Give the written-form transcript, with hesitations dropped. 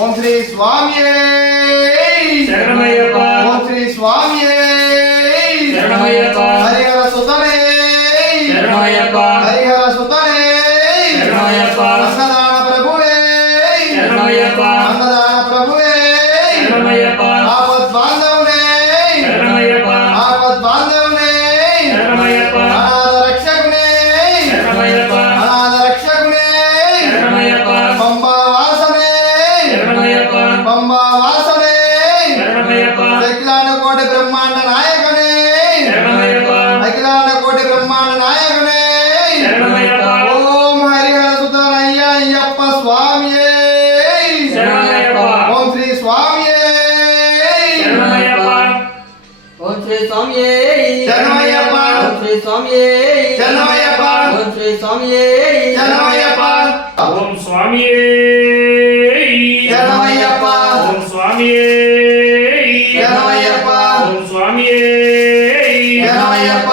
ఓం శ్రీ స్వామియే శరణమయ్యప్ప. ఓం శ్రీ స్వామియే శరణమయ్యప్ప. హరిహర సుతనే శరణమయ్యప్ప. హరిహర సుతనే శరణమయ్యప్ప. అన్నదాన ప్రభువే శరణమయ్యప్ప. అన్నదాన ప్రభువే శరణమయ్యప్ప. ఆపద్ బాంధవునే శరణమయ్యప్ప. ఆపద్ బాంధవునే శరణమయ్యప్ప. అనాథ రక్షకునే శరణమయ్యప్ప. అనాథ రక్షకునే శరణమయ్యప్ప. పంబా వాసనే శరణమయ్యప్ప. పంబా వాసనే శరణమయ్యప్ప. అఖిలాండ కోటి బ్రహ్మాండ నాయకనే శరణమయ్యప్ప. అఖిలాండ కోటి బ్రహ్మాండ నాయకనే శరణమయ్యప్ప. ఓం హరిహర సుతనయ్య అయ్యప్ప స్వామియే శరణమయ్యప్ప. ఓం శ్రీ స్వామియే శరణమయ్యప్ప. ఓం శ్రీ స్వామియే శరణమయ్యప్ప. ఓం శ్రీ స్వామియే శరణమయ్యప్ప. ఓం శ్రీ స్వామియే శరణమయ్యప్ప. ఓం స్వామియే శరణమయ్యప్ప. ఓం స్వామియే శరణమయ్యప్ప. ఓం స్వామియే శరణమయ్యప్ప.